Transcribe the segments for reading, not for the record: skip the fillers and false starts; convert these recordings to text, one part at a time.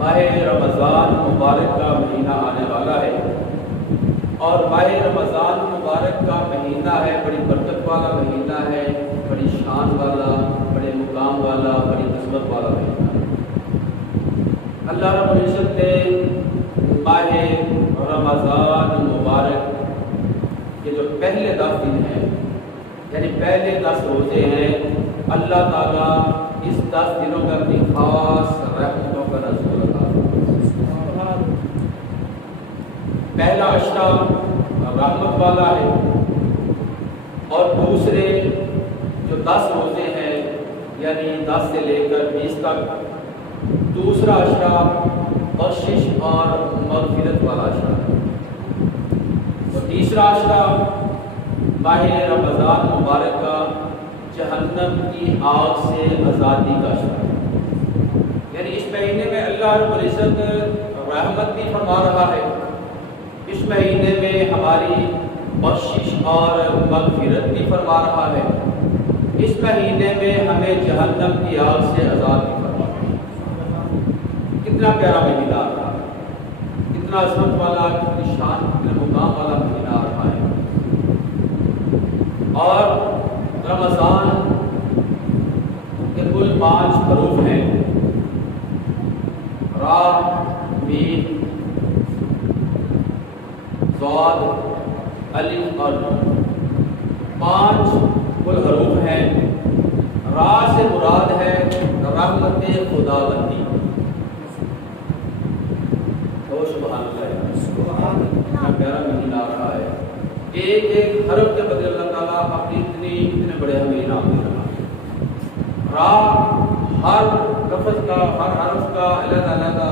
ماہ رمضان مبارک کا مہینہ آنے والا ہے، اور ماہ رمضان مبارک کا مہینہ ہے، بڑی برکت والا مہینہ ہے، بڑی شان والا، بڑے مقام والا، بڑی عظمت والا مہینہ ہے۔ اللہ رب العزت نے ماہ رمضان مبارک کے جو پہلے 10 دن ہیں، یعنی پہلے 10 روزے ہیں، اللہ تعالیٰ اس 10 دنوں میں اپنی خاص رحمتوں کا نزول عطا فرماتا ہے۔ پہلا عشرہ رحمت والا ہے، اور دوسرے جو 10 روزے ہیں یعنی 10 سے لے کر 20 تک، دوسرا عشرہ بخشش اور مغفرت والا عشرہ ہے، اور تیسرا عشرہ ماہ رمضان مبارک کا جہنم کی آگ سے آزادی کا عشرہ ہے۔ یعنی اس مہینے میں اللہ رب العزت رحمت بھی فرما رہا ہے، اس مہینے میں ہماری بخشش اور مغفرت بھی فرما رہا ہے، اس مہینے میں ہمیں جہنم کی آگ سے آزاد بھی فرما رہا ہے۔ کتنا پیارا مہینہ آ رہا ہے، کتنا عظمت والا، کتنی شان، کتنے مقام والا مہینہ آ رہا ہے۔ اور رمضان کے کل 5 حروف ہیں، را، میم، ضاد، الف اور نون، 5 کل حروف ہیں۔ را سے مراد ہے رحمت خداوندی۔ سبحان اللہ، سبحان پیارا مہینہ آ رہا ہے، ایک ایک حرف کے بدلے اللہ تعالیٰ اپنی اتنے بڑے ہمیں انعام دے رہا ہے۔ را، ہر لفظ کا، ہر حرف کا علیحدہ علیحدہ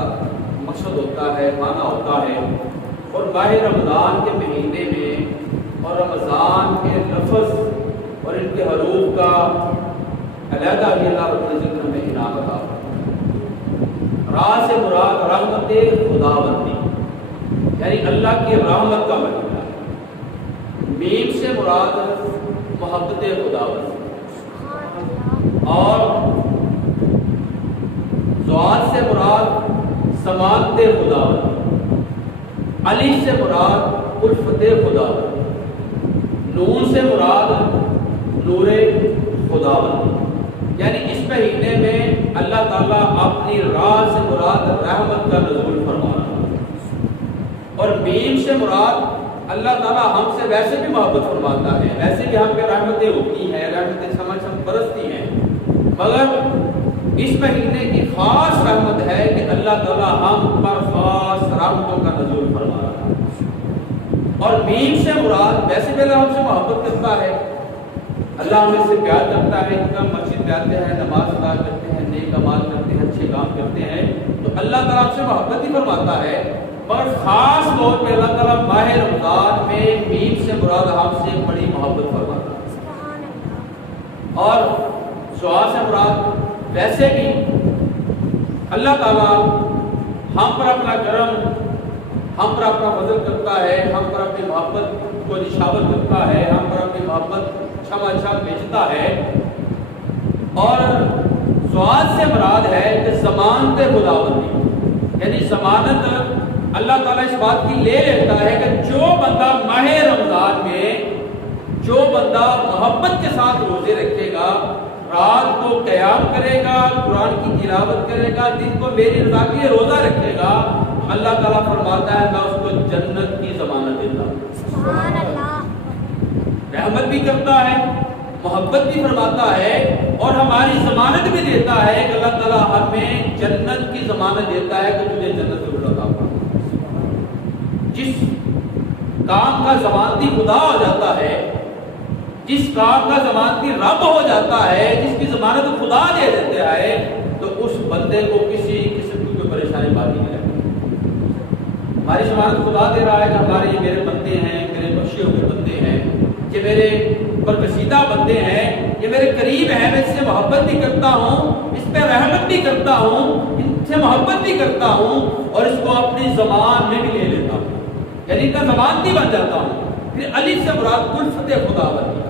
مقصد ہوتا ہے، معنی ہوتا ہے، اور ماہ رمضان کے مہینے میں اور رمضان کے لفظ اور ان کے حروف کا علیحدہ ہی اللہ رب العزت ہمیں انعام عطا فرماتا ہے۔ را سے مراد رحمت خداوندی، یعنی اللہ کی رحمت کا مہینہ ہے۔ میم سے مراد محبت خداوندی، اور ضاد سے مراد ضمانت خداوندی، الف سے مراد الفت خداوندی، نون سے مراد نور خداوندی۔ یعنی اس مہینے میں اللہ تعالیٰ اپنی راہ سے مراد رحمت کا نزول فرما رہا ہے، اور میم سے مراد اللہ تعالیٰ ہم سے ویسے بھی محبت فرماتا ہے، ویسے بھی ہم پہ رحمتیں ہوتی ہیں، رحمتیں سمجھ ہم برستی ہیں، مگر اس مہینے کی خاص رحمت ہے کہ اللہ تعالیٰ ہم پر خاص رحمتوں کا نزول فرما رہا ہے۔ اور میم سے مراد ویسے بھی اللہ ہم سے محبت کرتا ہے، اللہ ہمیں سے پیار کرتا ہے، کہ ہم مسجد میں آتے ہیں، نماز ادا کرتے ہیں، نیک اعمال کرتے ہیں، اچھے کام کرتے ہیں، تو اللہ تعالیٰ ہم سے محبت ہی فرماتا ہے، مگر خاص طور پہ اللہ تعالیٰ ماہ رمضان میں میم سے مراد ہم سے بڑی محبت فرماتا ہے۔ اور ضاد سے مراد ویسے بھی اللہ تعالیٰ ہم پر اپنا کرم، ہم پر اپنا فضل کرتا ہے، ہم پر اپنی محبت کو نشاور کرتا ہے، ہم پر اپنی محبت چھما چھم بھیجتا ہے۔ اور ضاد سے مراد ہے کہ ضمانت خداوندی، یعنی ضمانت اللہ تعالیٰ اس بات کی لے لیتا ہے کہ جو بندہ ماہ رمضان میں، جو بندہ محبت کے ساتھ روزے رکھے گا، رات کو قیام کرے گا، قرآن کی تلاوت کرے گا، دن کو میری رضا کے لیے روزہ رکھے گا، اللہ تعالیٰ فرماتا ہے میں اس کو جنت کی ضمانت دیتا ہوں۔ سبحان اللہ، رحمت بھی کرتا ہے، محبت بھی فرماتا ہے، اور ہماری ضمانت بھی دیتا ہے کہ اللہ تعالیٰ ہمیں جنت کی ضمانت دیتا ہے کہ تجھے جنت سے بڑا کام کرنا۔ جس کام کا ضمانتی خدا ہو جاتا ہے، جس کام کا ضمانتی رب ہو جاتا ہے، جس کی ضمانت خدا دے دیتا ہے، تو اس بندے کو کسی قسم کی کوئی پریشانی باقی نہیں رہتی۔ ہماری ضمانت خدا دے رہا ہے کہ ہمارے یہ میرے بندے ہیں، میرے بخشے ہوئے بندے ہیں، یہ میرے برگزیدہ بندے ہیں، یہ میرے قریب ہیں، میں اس سے محبت بھی کرتا ہوں، اس پہ رحمت بھی کرتا ہوں، ان سے محبت بھی کرتا ہوں، اور اس کو اپنی زبان میں بھی لے لیتا ہوں، یعنی کا ضمانتی بن جاتا ہوں۔ پھر الف سے مراد الفت خداوندی،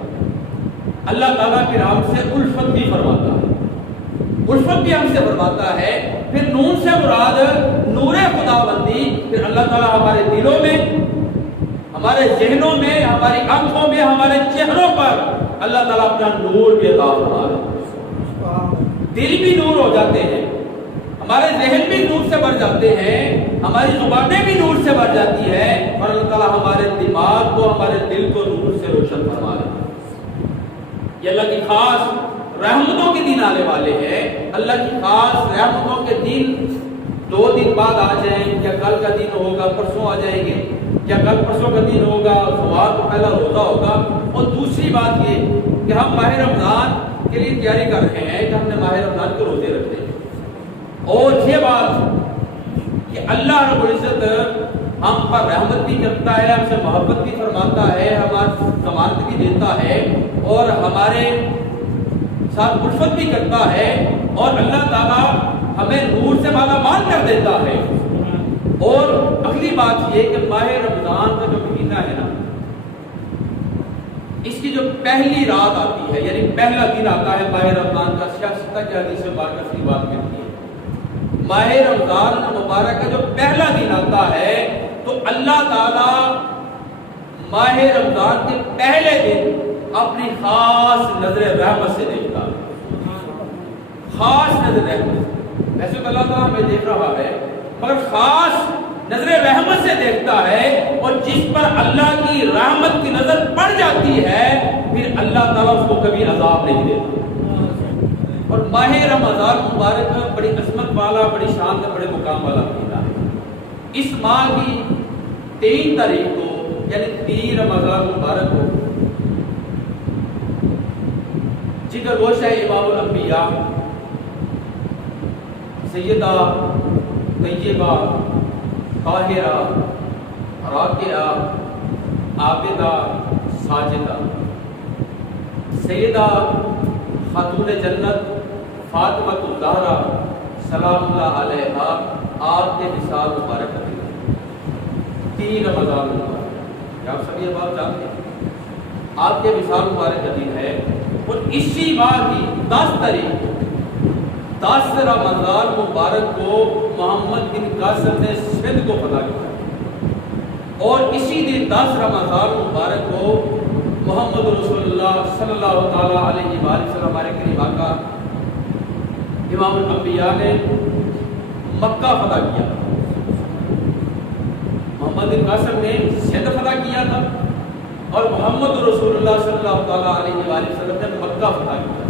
اللہ تعالیٰ پھر ہم سے الفت بھی فرماتا ہے، الفت بھی ہم سے فرماتا ہے۔ پھر نون سے مراد خداوندی پھر اللہ تعالیٰ ہمارے دلوں میں، ہمارے ذہنوں میں، ہماری آنکھوں میں، ہمارے چہروں پر اللہ تعالیٰ اپنا نور بھی عطا فرما رہا ہے۔ دل بھی نور ہو جاتے ہیں، ہمارے ذہن بھی نور سے بھر جاتے ہیں، ہماری زبانیں بھی نور سے بھر جاتی ہے، اور اللہ تعالیٰ ہمارے دماغ کو، ہمارے دل کو نور سے روشن فرما رہا ہے۔ یہ اللہ کی خاص رحمتوں کے دن آنے والے ہیں۔ اللہ کی خاص رحمتوں کے دن 2 دن بعد آ جائیں، کیا کل کا دن ہوگا، پرسوں آ جائیں گے، کیا کل پرسوں کا دن ہوگا، سوال کو پہلا روزہ ہوگا۔ اور دوسری بات یہ کہ ہم ماہ رمضان کے لیے تیاری کر رہے ہیں کہ ہم نے ماہ رمضان کے روزے رکھنے ہیں، اور یہ بات کہ اللہ رب العزت ہم پر رحمت بھی کرتا ہے، ہم سے محبت بھی فرماتا ہے، ہماری ضمانت بھی دیتا ہے، اور ہمارے ساتھ الفت بھی کرتا ہے، اور اللہ تعالیٰ ہمیں نور سے مالا مال کر دیتا ہے۔ اور اگلی بات یہ کہ ماہ رمضان کا جو مہینہ ہے نا، اس کی جو پہلی رات آتی ہے، یعنی پہلا دن آتا ہے ماہ رمضان کا، سیاستہ کی حدیث مبارکہ سے بات کرتی ہے، ماہ رمضان مبارک کا جو پہلا دن آتا ہے تو اللہ تعالیٰ ماہ رمضان کے پہلے دن اپنی خاص نظر رحمت سے دیکھتا ہے، خاص نظر رحمت۔ ویسے تو اللہ تعالیٰ ہمیں دیکھ رہا ہے، مگر خاص نظر رحمت سے دیکھتا ہے، اور جس پر اللہ کی رحمت کی نظر پڑ جاتی ہے پھر اللہ تعالیٰ اس کو کبھی عذاب نہیں دیتا۔ اور ماہ رمضان مبارک بڑی عظمت والا، بڑی شان کا، بڑے مقام والا مہینہ ہے۔ اس ماہ کی 3 تاریخ کو، یعنی 3 رمضان مبارک کو، جگر گوشہ امام الانبیاء سیدہ طیبہ طاہرہ راکعہ عابدہ ساجدہ سیدہ خاتون جنت فاطمہ الزہرا سلام اللہ علیہا آپ کے وصال مبارک کا دن ہے، 3 رمضان مبارک۔ کیا آپ سب یہ بات جانتے ہیں؟ آپ کے وصال مبارک کا دن ہے، اور اسی ماہ کی 10 تاریخ 10 رمضان مبارک کو محمد بن قاسم نے سندھ کو فتح کیا، اور اسی دن 10 رمضان مبارک کو محمد رسول اللہ صلی اللہ تعالیٰ علیہ وآلہ وسلم ہمارے قریب آقا امام الانبیاء نے مکہ فتح کیا۔ محمد بن قاسم نے سندھ فتح کیا تھا، اور محمد رسول اللہ صلی اللہ تعالیٰ علیہ وآلہ وسلم نے مکہ فتح کیا۔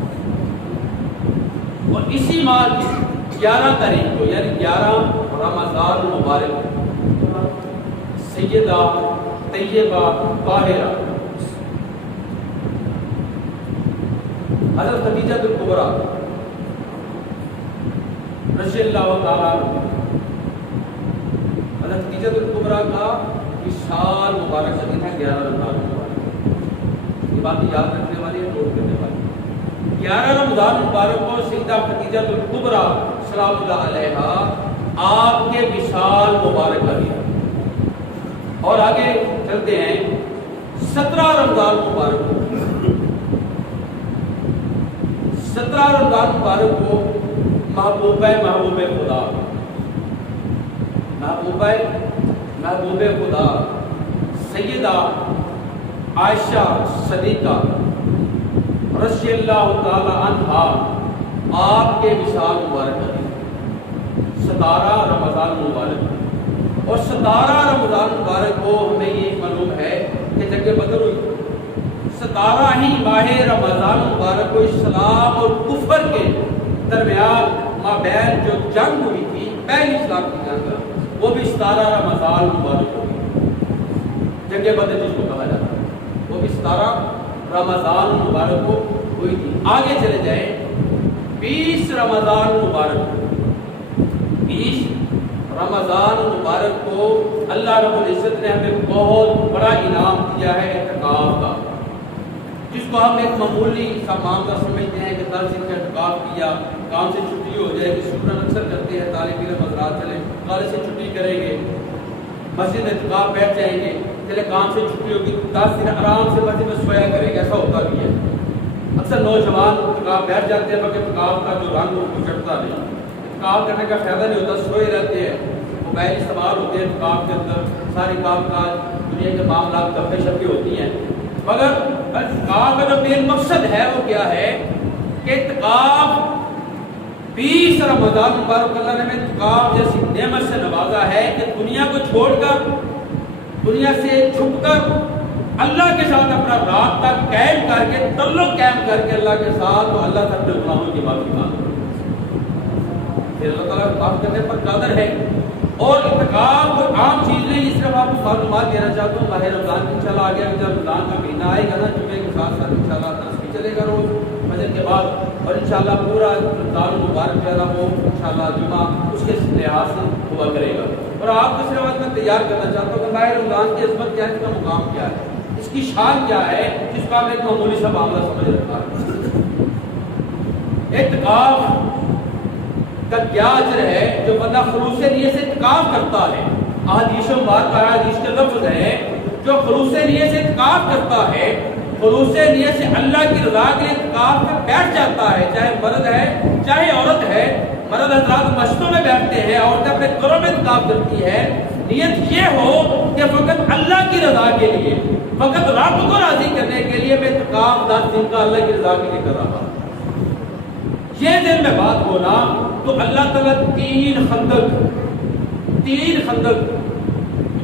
اور اسی ماہ کی 11 تاریخ کو، یعنی 11 رمضان مبارک، سیدہ طیبہ طاہرہ حضرت خدیجہ الکبریٰ رضی اللہ تعالیٰ عنہ، حضرت خدیجہ الکبریٰ کا وصال مبارک کا دن ہے 11 رمضان مبارک۔ یہ بات یاد رکھنے والی ہے، نوٹ کرنے والی۔ 11 رمضان مبارک کو سیدہ خدیجہ الکبریٰ سلام اللہ علیہا آپ کے وصال مبارک کا دن۔ اور آگے چلتے ہیں 17 رمضان مبارک کو، 17 رمضان مبارک کو محبوب خدا، محبوب خدا سیدہ عائشہ صدیقہ رضی اللہ تعالی عنہا آپ کے وصال مبارک کا دن 17 رمضان مبارک۔ اور 17 رمضان مبارک کو ہمیں یہ معلوم ہے کہ جنگ بدر ہوئی، 17 ہی ماہ رمضان مبارک کو اسلام اور کفر کے درمیان مابین جو جنگ ہوئی تھی، پہلی اسلام کی جنگ، وہ بھی 17 رمضان مبارک ہوئی، جنگ بدر جس کو کہا جاتا ہے، وہ بھی 17 رمضان مبارک کو ہوئی تھی۔ آگے چلے جائیں 20 رمضان مبارک، 20 رمضان مبارک کو اللہ رب العزت نے ہمیں بہت بڑا انعام دیا ہے اعتکاف کا، جس کو ہم ایک معمولی سا معاملہ سمجھتے ہیں کہ 10 دن کا اعتکاف کیا، کام سے چھٹی ہو جائے گی، شکران اکثر کرتے ہیں طالب علم حضرات، چلے کالج سے چھٹی کریں گے، مسجد میں اعتکاف بیٹھ جائیں گے، چلے کام سے چھٹی ہوگی 10 دن آرام سے مسجد میں سویا کریں گے، ایسا ہوتا بھی ہے۔ اکثر نوجوان اعتکاف بیٹھ جاتے ہیں، مگر اعتکاف کا جو رنگ وہ چڑھتا نہیں، اعتکاف کرنے کا فائدہ نہیں ہوتا، سوئے رہتے ہیں، وہ موبائل استعمال ہوتے ہیں کام کے اندر، ساری کام کاج دنیا کے معاملات گپے شپے ہوتی ہیں، مگر اعتکاف کا جو مین مقصد ہے وہ کیا ہے کہ اعتکاف 20 رمضان مبارک اللہ نے ہمیں اعتکاف جیسی نعمت سے نوازا ہے کہ دنیا کو چھوڑ کر، دنیا سے چھپ کر اللہ کے ساتھ اپنا رابطہ قائم کر کے، تعلق قائم کر کے اللہ کے ساتھ، تو اللہ سے اپنے گناہوں کی معافی مانگو، پھر اللہ تعالیٰ معاف کرنے پر قادر ہے۔ اور اعتکاف کوئی عام چیز نہیں، اس طرح آپ کو معلومات دینا چاہتا ہوں۔ ماہ رمضان انشاءاللہ آ گیا، جب رمضان کا مہینہ آئے گا نا، جمعے کے ساتھ ساتھ انشاءاللہ درس بھی چلے گا روز فجر کے بعد، اور انشاءاللہ پورا رمضان المبارک جو ہے نا وہ انشاءاللہ جمعہ اس کے لحاظ سے ہوا کرے گا۔ اور آپ کو صرف میں تیار کرنا چاہتا ہوں کہ ماہ رمضان کی عظمت کیا ہے، اس کا مقام کیا ہے، اس کی شان کیا ہے، جس کا ہم ایک معمولی سا معاملہ سمجھ رکھا ہے۔ اعتکاف کا کیا اجر ہے جو بندہ خلوص نیت سے اعتکاف کرتا ہے۔ احادیث مبارکہ ہے، حدیث کے لفظ ہے، جو خلوص نیت سے اعتکاف کرتا ہے، خلوص نیت سے اللہ کی رضا کے لیے اعتکاف میں بیٹھ جاتا ہے، چاہے مرد ہے چاہے عورت ہے۔ مرد حضرات مسجدوں میں بیٹھتے ہیں، عورتیں اپنے گھروں میں اعتکاف کرتی ہے۔ نیت یہ ہو کہ فقط اللہ کی رضا کے لیے، فقط رب کو راضی کرنے کے لیے میں اعتکاف 10 دن کا اللہ کی رضا کے لیے کر رہا ہوں۔ یہ دن میں بات ہونا تو اللہ تعالیٰ 3 خندق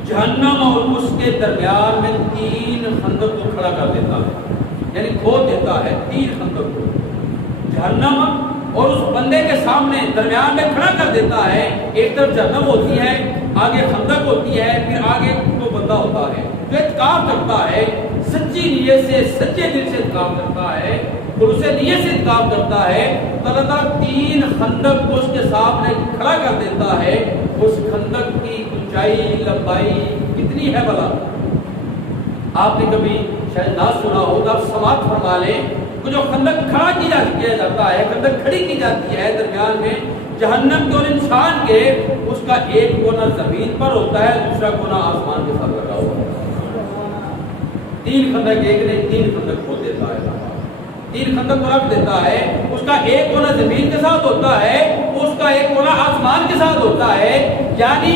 جہنم اور اس کے درمیان میں 3 خندق کو کھڑا کر دیتا ہے، یعنی کھود دیتا ہے 3 خندق کو، جہنم اور اس بندے کے سامنے درمیان میں کھڑا کر دیتا ہے۔ ایک طرف جہنم ہوتی ہے، آگے خندق ہوتی ہے، پھر آگے تو بندہ ہوتا ہے جو اعتکاف کرتا ہے، سچی نیت سے سچے دل سے اعتکاف کرتا ہے، خلوص نیت سے اعتکاف کرتا ہے، تو اللہ تعالیٰ 3 خندق کو اس کے سامنے کھڑا کر دیتا ہے۔ اس خندق کی اونچائی لمبائی کتنی ہے بھلا؟ آپ نے کبھی شاید نہ سنا ہو تو آپ سماعت فرما لیں کہ جو خندق کھڑا کیا جاتا ہے، خندق کھڑی کی جاتی ہے درمیان میں جہنم کے اور انسان کے، اس کا ایک کونا زمین پر ہوتا ہے، دوسرا کونا آسمان کے ساتھ لگا ہوا ہے۔ 3 خندق ایک نے 3 خندق کھود دیتا ہے، 3 خندق کو رکھ دیتا ہے، اس کا ایک کونا زمین کے ساتھ ہوتا ہے، اس کا ایک کونا آسمان کے ساتھ ہوتا ہے، یعنی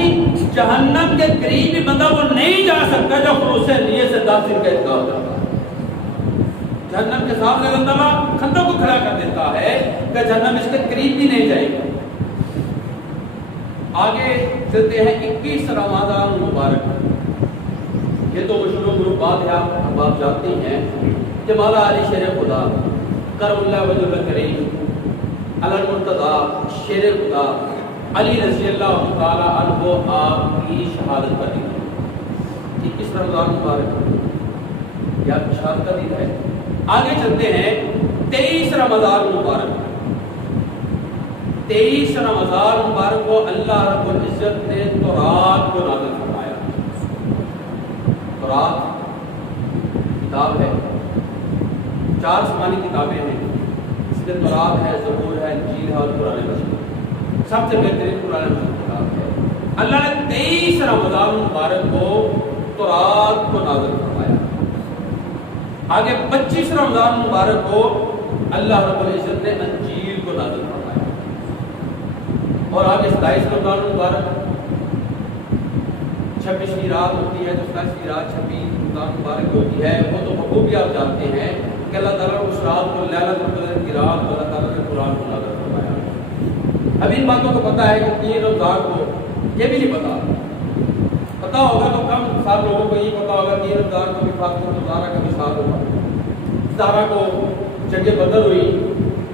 جہنم کے قریب بھی بندہ وہ نہیں جا سکتا جو خلوص نیت سے 10 دن کا اعتکاف کرتا ہے۔ جہنم کے سامنے اللہ تعالیٰ خندق کو کھڑا کر دیتا ہے کہ جہنم اس کے قریب بھی نہیں جائے گا۔ آگے چلتے ہیں 21 رمضان مبارک، یہ تو مشہور گروپات ہے، آپ جانتے ہیں کہ مولا علی شیر خدا کرم اللہ وجہ اللہ کریم المرتضی شیر خدا علی رضی اللہ تعالی عنہ آپ کی شہادت کا دن ہے 21 رمضان مبارک، یہ آپ کی شہادت کا دن ہے۔ آگے چلتے ہیں 23 رمضان مبارک۔ 23 رمضان مبارک کو اللہ رب العزت نے تورات کو نازل فرمایا۔ تورات کتاب ہے، 4 آسمانی کتابیں ہیں، اس میں تورات ہے، زبور ہے، انجیل ہے اور قرآن مجید، سب سے بہترین قرآن مجید کتاب ہے۔ اللہ نے 23 رمضان مبارک کو تورات کو نازل فرمایا۔ آگے 25 رمضان مبارک کو اللہ رب العزت نے انجیل کو نازل فرمایا، اور آگے 27 رمضان مبارک 26ویں رات ہوتی ہے، 27ویں رات 26 رمضان مبارک ہوتی ہے، وہ تو بخوبی آپ جانتے ہیں کہ اللہ تعالیٰ اس رات کو لیلۃ القدر کی رات کو اللہ تعالیٰ نے قرآن کو نازل فرمایا۔ اب ان باتوں کو پتہ ہے کہ 3 رمضان کو یہ بھی نہیں پتا ہوگا تو کم سب لوگوں کو یہ پتا ہوگا 3 رمضان کو بھی فاطمہ الزہرا کا مثال ہوگا، زہرا کو جنگ بدر ہوئی،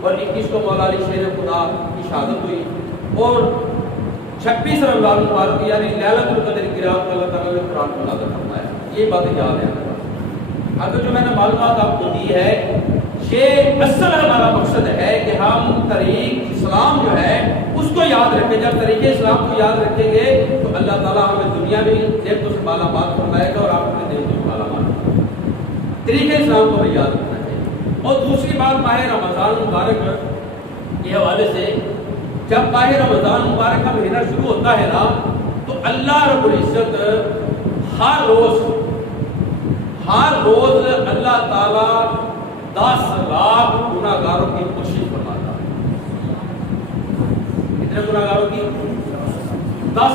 اور 21 کو مولا علی شیر خدا کی شہادت ہوئی، اور 26 رمضان مبارک یعنی لیلۃ القدر کی رات اللہ تعالیٰ نے قرآن کو نازل فرمایا۔ یہ باتیں یاد ہیں۔ اگر جو میں نے معلومات آپ کو دی ہے، یہ اصل ہمارا مقصد ہے کہ ہم طریق اسلام جو ہے اس کو یاد رکھیں۔ جب طریق اسلام کو یاد رکھیں گے تو اللہ تعالیٰ ہمیں دنیا میں نعمتوں سے مالا مال فرمائے گا اور آپ اپنے نعمتوں سے مالا مال فرمائے گا۔ طریق اسلام کو ہمیں یاد رکھنا چاہیے۔ اور دوسری بات ماہ رمضان مبارک کے حوالے سے، جب ماہ رمضان مبارک کا مہینہ شروع ہوتا ہے نا تو اللہ رب العزت ہر روز اللہ تعالیٰ 10 لاکھ گناہگاروں کی بخشش فرماتا ہے۔ کتنے گناہگاروں کی؟ 10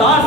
10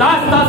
10-10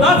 10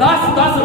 10-10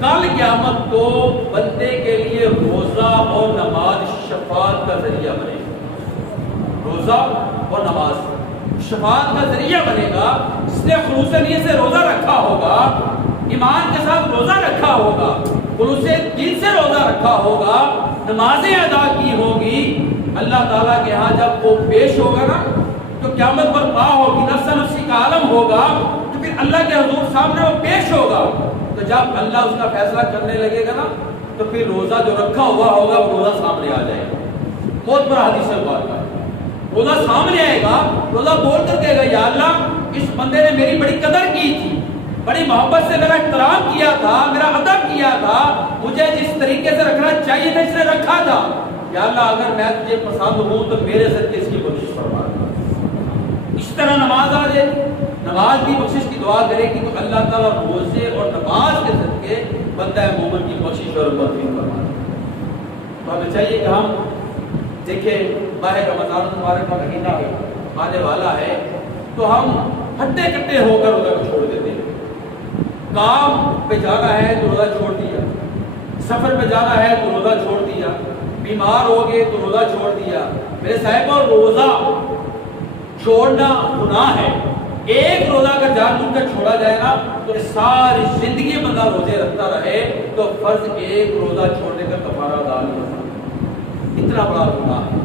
کل قیامت کو بندے کے لیے روزہ اور نماز شفاعت کا ذریعہ بنے گا. روزہ اور نماز شفاعت کا ذریعہ بنے گا. جس نے خلوص نیت سے روزہ رکھا ہوگا، ایمان کے ساتھ روزہ رکھا ہوگا، خلوص دل سے روزہ رکھا ہوگا، نمازیں ادا کی ہوگی، اللہ تعالیٰ کے ہاں جب وہ پیش ہوگا نا تو قیامت برپا ہوگی، نفس نفسی کا عالم ہوگا، تو پھر اللہ کے حضور سامنے وہ پیش ہوگا. تو جب اللہ اس کا فیصلہ کرنے لگے گا نا تو پھر روزہ جو رکھا ہوا ہوگا وہ روزہ سامنے آ جائے گا. بہت بڑا حدیث بات کا روزہ سامنے آئے گا. روزہ بول کر کہے گا یا اللہ اس بندے نے میری بڑی قدر کی تھی، بڑی محبت سے میرا احترام کیا تھا، میرا ادب کیا تھا، مجھے جس طریقے سے رکھنا چاہیے تھا اس نے رکھا تھا. یا اللہ اگر میں تجھے پسند ہوں تو میرے صدقے اس کی بخشش فرما. اس طرح نماز آ جائے، نماز بھی بخشش کی دعا کرے گی تو اللہ تعالیٰ روزے اور نماز کے صدقے بندہ مومن کی بخشش اور برکت فرما. تو ہمیں چاہیے کہ ہم دیکھیں ماہ رمضان مبارک کا مہینہ آنے والا ہے تو ہم ہٹے کٹے ہو کر روزہ کو چھوڑ دیتے ہیں. کام پہ جانا ہے تو روزہ چھوڑ دیا، سفر پہ جانا ہے تو روزہ چھوڑ دیا، بیمار ہو گئے تو روزہ چھوڑ دیا. میرے صاحب روزہ چھوڑنا گناہ ہے. ایک روزہ اگر جان بوجھ کر چھوڑا جائے نا تو ساری زندگی بندہ روزے رکھتا رہے تو فرض ایک روزہ چھوڑنے کا کفارہ ادا نہیں ہوتا. اتنا بڑا گناہ ہے.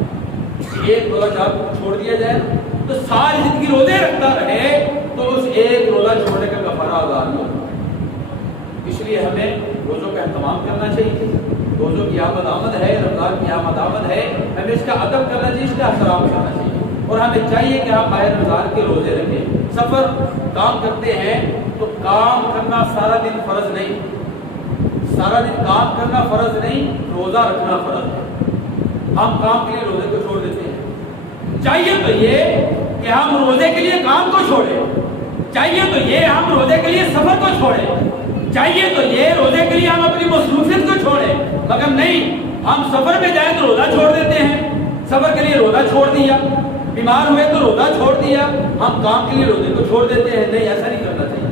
ایک روزہ جان چھوڑ دیا جائے تو ساری زندگی روزے رکھتا رہے تو اس ایک روزہ چھوڑنے کا کفارہ ادا نہیں ہوتا. اس لیے ہمیں روزوں کا اہتمام کرنا چاہیے. روزوں کی آمد ہے، رمضان کی آمد ہے، ہمیں اس کا ادب کرنا چاہیے، اس کا احترام کرنا چاہیے. اور ہمیں چاہیے کہ ہم ماہ رمضان کے روزے رکھیں. سفر کام کرتے ہیں تو کام کرنا سارا دن فرض نہیں، سارا دن کام کرنا فرض نہیں، روزہ رکھنا فرض ہے. ہم کام کے لیے روزے کو چھوڑ دیتے ہیں. چاہیے تو یہ کہ ہم روزے کے لیے کام کو چھوڑیں، چاہیے تو یہ ہم روزے کے لیے سفر کو چھوڑیں، چاہیے تو یہ روزے کے لیے ہم اپنی مصروفیت کو چھوڑیں. مگر نہیں، ہم سفر میں جائیں تو روزہ چھوڑ دیتے ہیں. سفر کے لیے روزہ چھوڑ دیا، بیمار ہوئے تو روزہ چھوڑ دیا، ہم کام کے لیے روزے کو چھوڑ دیتے ہیں. نہیں، ایسا نہیں کرنا چاہیے.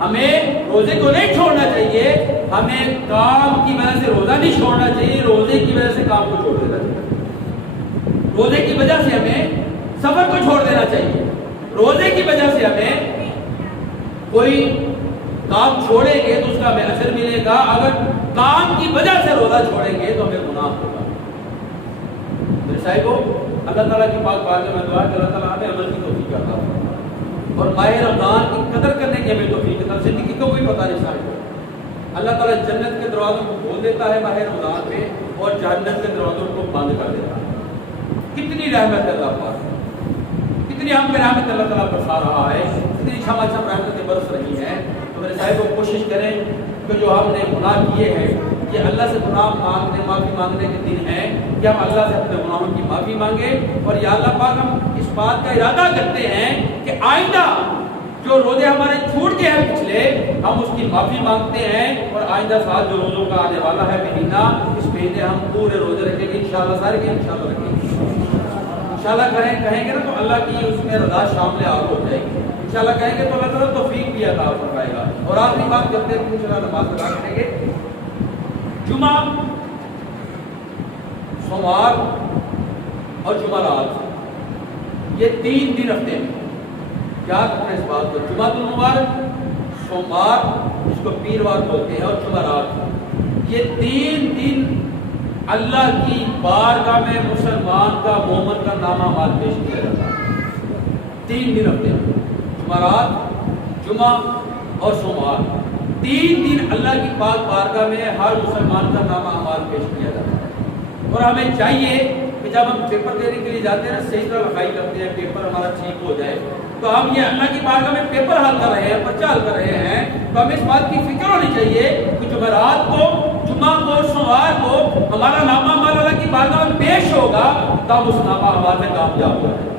ہمیں روزے کو نہیں چھوڑنا چاہیے، ہمیں کام کی وجہ سے روزہ نہیں چھوڑنا چاہیے، روزے کی وجہ سے کام کو چھوڑ دینا چاہیے. روزے کی وجہ سے ہمیں سفر کو چھوڑ دینا چاہیے. روزے کی وجہ سے ہمیں کوئی کام چھوڑیں گے تو اس کا ہمیں اجر ملے گا. اگر کام کی وجہ سے روزہ چھوڑیں گے تو ہمیں گناہ ہوگا. میرے صاحبو، اللہ تعالیٰ کی پاک بارگاہ میں دعا کہ اللہ تعالیٰ ہمیں عمل کی توفیق عطا فرمائے اور ماہ رمضان کی قدر کرنے کی ہمیں توفیق عطا. زندگی کو کوئی پتہ نہیں صاحب. اللہ تعالیٰ جنت کے دروازوں کو کھول دیتا ہے ماہ رمضان میں اور جہنم کے دروازوں کو بند کر دیتا ہے. کتنی رحمت اللہ پاک، کتنی ہم پہ رحمت اللہ تعالیٰ برسا رہا ہے، کتنی چھما چھم رحمتیں برس رہی ہیں. تو میرے صاحب کو کوشش کریں کہ جو ہم نے گناہ کیے ہیں، یہ اللہ سے گناہ مانگنے، معافی مانگنے کے دن ہیں کہ ہم اللہ سے اپنے گناہوں کی معافی مانگیں. اور یا اللہ پاک ہم اس بات کا ارادہ کرتے ہیں کہ آئندہ جو روزے ہمارے چھوٹ گئے ہیں پچھلے، ہم اس کی معافی مانگتے ہیں. اور آئندہ سال جو روزوں کا آنے والا ہے مہینہ، اس مہینے ہم پورے روزے رکھیں گے انشاءاللہ. سارے کے انشاءاللہ رکھیں گے. انشاءاللہ کہیں گے نا تو اللہ کی اس میں رضا شامل آب ہو جائے گی. انشاءاللہ کہیں گے تو اللہ تعالیٰ توفیق بھی عطا فرمائے گا. اور آخری بات کرتے ہیں انشاءاللہ نماز ادا کریں گے. جمعہ، سوموار اور جمعرات، یہ 3 دن ہفتے میں یاد رکھنا اس بات کو. جمعہ المبارک، سوموار جس کو پیروار بولتے ہیں، اور جمعرات، یہ 3 دن اللہ کی بارگاہ میں مسلمان کا، مومن کا نامہ مال پیش کیا جاتا ہے. 3 دن ہفتے میں، جمعرات، جمعہ اور سوموار، 3 دن اللہ کی پاک بارگاہ میں ہر مسلمان کا نامہ اعمال پیش کیا جاتا ہے. اور ہمیں چاہیے کہ جب ہم پیپر دینے کے لیے جاتے ہیں نا، صحیح طرح لکھائی کرتے ہیں، پیپر ہمارا ٹھیک ہو جائے، تو ہم یہ اللہ کی بارگاہ میں پیپر حل کر رہے ہیں، پرچہ حل کر رہے ہیں، تو ہمیں اس بات کی فکر ہونی چاہیے کہ جمعرات کو، جمعہ کو، سوموار کو ہمارا نامہ اعمال اللہ کی بارگاہ میں پیش ہوگا تو ہم اس نامہ اعمال میں کامیاب ہو جائیں.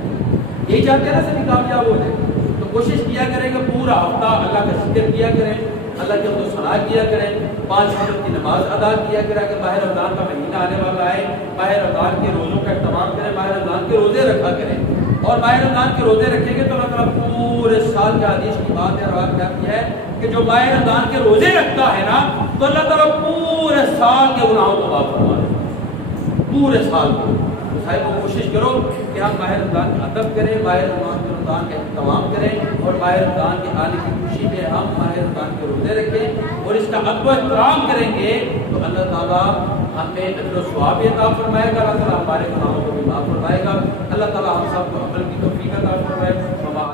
یہی چاہتے ہیں نا سبھی کامیاب ہو جائیں. تو کوشش کیا کریں کہ پورا ہفتہ اللہ کا ذکر کیا کریں، اللہ کے حمد و ثنا کیا کریں، 5 وقت کی نماز ادا کیا کریں. کہ ماہ رمضان کا مہینہ آنے والا ہے، ماہ رمضان کے روزوں کا اہتمام کریں، ماہ رمضان کے روزے رکھا کریں. اور ماہ رمضان کے روزے رکھیں گے تو اللہ تعالیٰ پورے سال کے حدیث کی بات ہے، روایت کرتی ہے کہ جو ماہ رمضان کے روزے رکھتا ہے نا تو تو اللہ تعالیٰ پورے سال کے گناہوں کو معاف فرما دے گا، پورے سال کو۔ تو صاحب کوشش کرو کہ ہم ماہ رمضان کا ادب کریں، ماہ رمضان کا اہتمام کریں، اور ماہ رمضان کے آنے کی خوشی میں ہم ماہ رمضان کے روزے رکھیں اور اس کا ادب و احترام کریں گے تو اللہ تعالیٰ ہمیں اجر و ثواب بھی عطا فرمائے گا، اللہ تعالیٰ ہمارے گناہوں کو بھی معاف فرمائے گا، اللہ تعالیٰ ہم سب کو عمل کی توفیق عطا فرمائے۔